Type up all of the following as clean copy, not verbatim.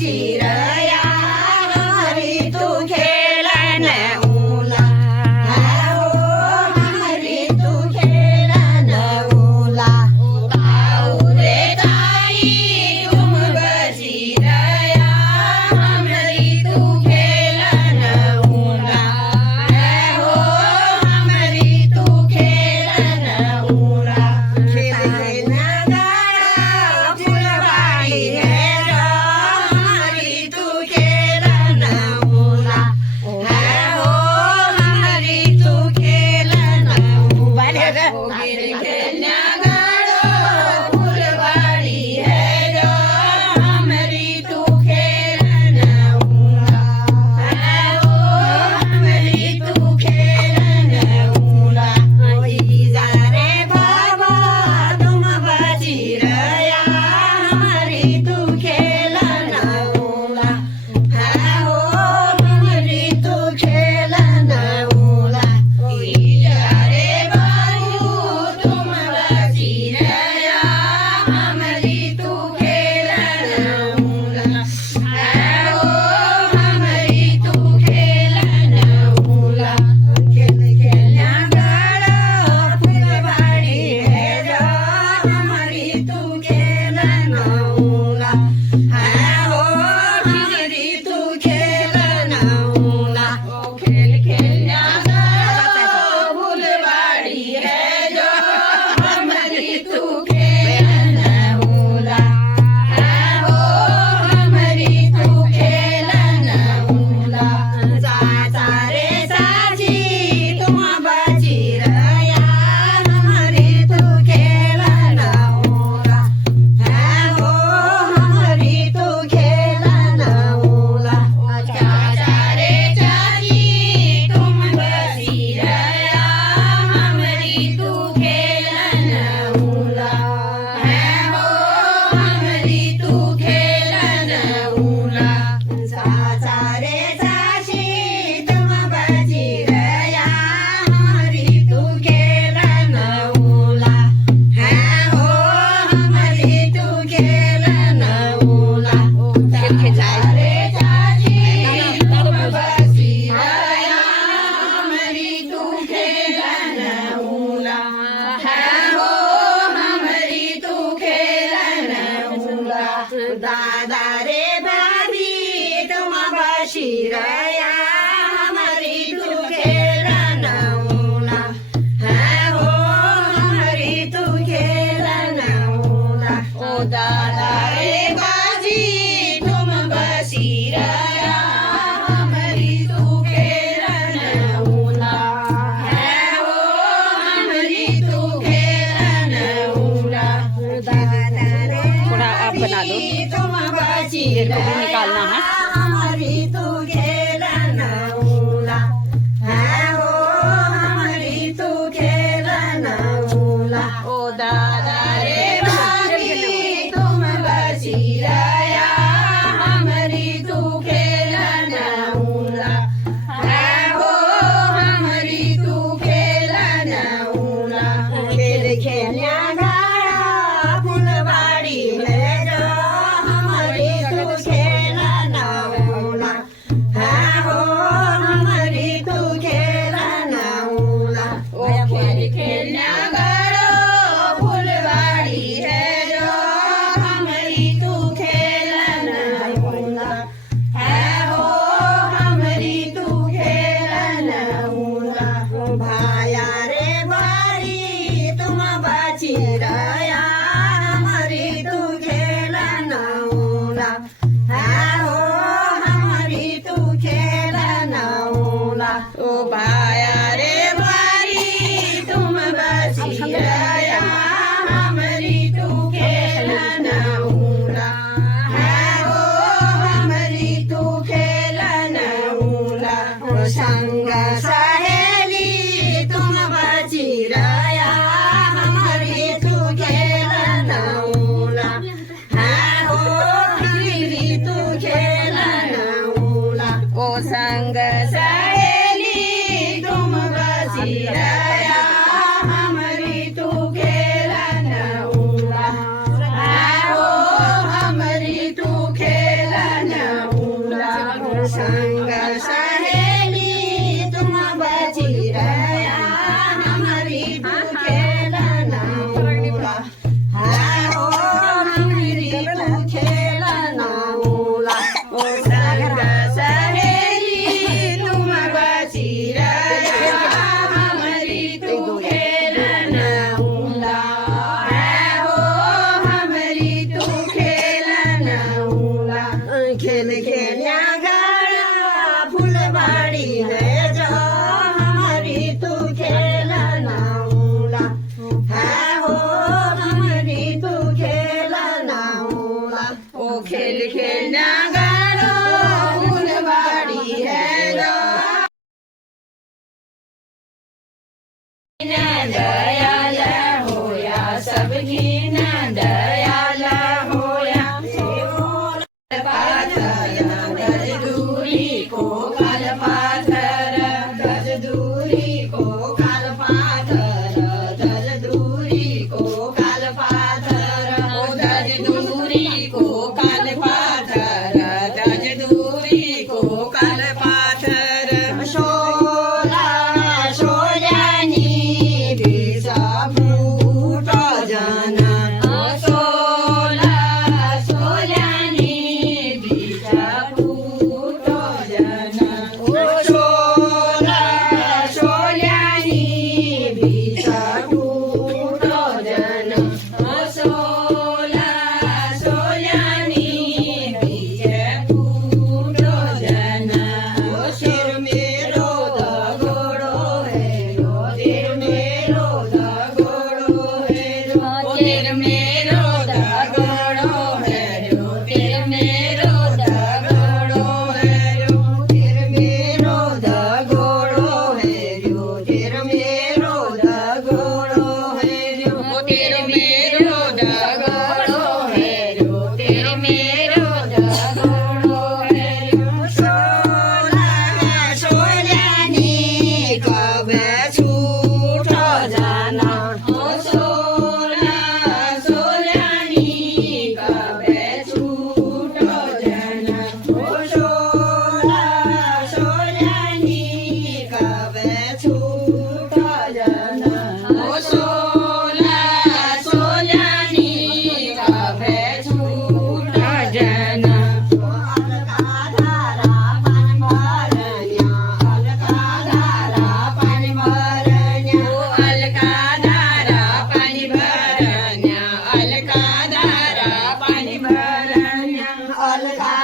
चिरया हमारी तू खेलन उला हो हमारी तू खेलन उला ताऊ रे ताई तुम बचिरया हमारी तू खेलन उला हो हमारी तू खेलन उला खेलना गाड़ा फुलवाड़ी है जो हमारी तू खेलन उला है हो हमारी तू खेलन उला खेलना गाड़ा फुलवाड़ी है जो हमारी तू खेलन उला है हो हमारी तू खेलन उला जा रे बाबा तुम बचिरया हमारी तू खेलन उला है हो हमारी तू खेलन उला जा रे बाबू तुम बचिरया हमारी तू खेलन उला है हो हमारी तू खेलन उला खेलना गाड़ा फुलवाड़ी है जो हमारी तू खेलन उला है हो हमारी तू खेलन उला खेलना गाड़ा फुलवाड़ी है जो हमारी तू खेलन उला है हो हमारी तू खेलन उला सारे साची तुम बचिरया हमारी तू खेलन उला है हो हमारी तू खेलन उला सारे चाची तुम बचिरया हमारी तू खेलन उला है हो हमारी तू खेलन उला सारे साची तुम बचिरया हमारी तू खेलन उला है हो हमारी तू खेलन उला सारे चाची तुम बचिरया हमारी तू खेलन उला है हो हमारी तू खेलन उला दादा रे भाभी तुम बचिरया हमारी तू खेलन उला है हो हमारी तू खेलन उला ओ दादा रे बाजी तुम बचिरया हमारी तू खेलन उला है हो हमारी तू खेलन उला दादा रे थोड़ा आप बना दो। तुम बचिरया भी निकालना है। हमारी तू खेलन उला है हो हमारी तू खेलन उला ओ दादा रे भाभी तुम बचिरया हमारी तू खेलन उला है हो हमारी तू खेलन उला खेलना गाड़ा फुलवाड़ी है जो हमारी तू खेलन સોલા સોલાની બીજ ફૂટો જના શિર મેરો દગોડો હેરો તીર મેરો દગોડો હેરો તીર મેરો દગોડો હેરો તીર મેરો દગોડો હેરો તીર મેરો દગોડો હેરો તીર મેરો દગોડો હેરો તીર મેરો દગોડો હેરો તીર મેરો દગોડો હેરો સોલા સોલાની કવે છૂટો જાના સોલા સોલાની કવે છૂટો જાના સોલા સોલાની કવે છૂટો જાના સોલા સોલાની કવે છૂટો જાના અલકા ધારા પાણી ભરન્યા અલકા ધારા પાણી ભરન્યા અલકા ધારા પાણી ભરન્યા અલકા ધારા પાણી ભરન્યા અલકા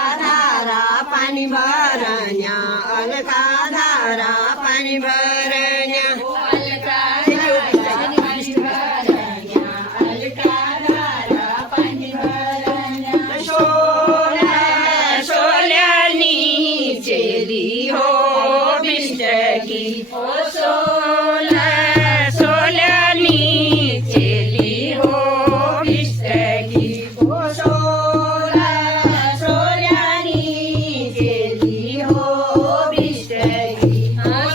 ધારા પાણી ભરન્યા અલકા ધારા પાણી ભરન્યા અલકા ધારા પાણી ભરન્યા સોલા સોલાની ચેરી હો બિસ્ટકી સોલા સોલાની ચેરી હો બિસ્ટકી સોલા સોલાની ચેરી હો બિસ્ટકી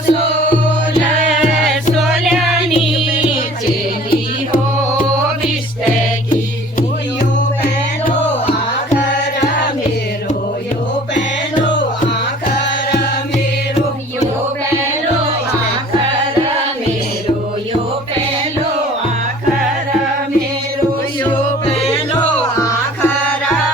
સોલા સોલાની ચેરી હો બિસ્ટકી યો પહેલો આખર મેરો યો પહેલો આખર મેરો યો પહેલો આખર મેરો યો પહેલો આખર મેરો યો પહેલો આખર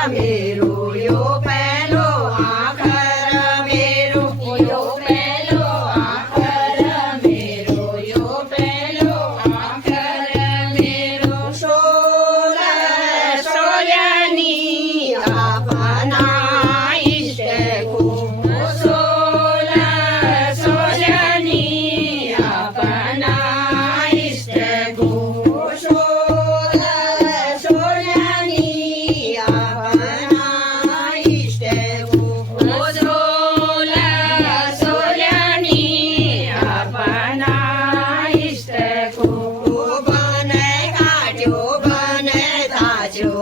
મેરો યો પહેલો આખર મેરો યો પહેલો આખર મેરો યો પહેલો આખર મેરો સોલા સોલાની આપના ઈષ્ટકો સોલા સોલાની આપના ઈષ્ટકો સોલા સોલાની આપના ઈષ્ટકો સોલા સોલાની આપના ઈષ્ટકો બને કાઢ્યો બને તાજો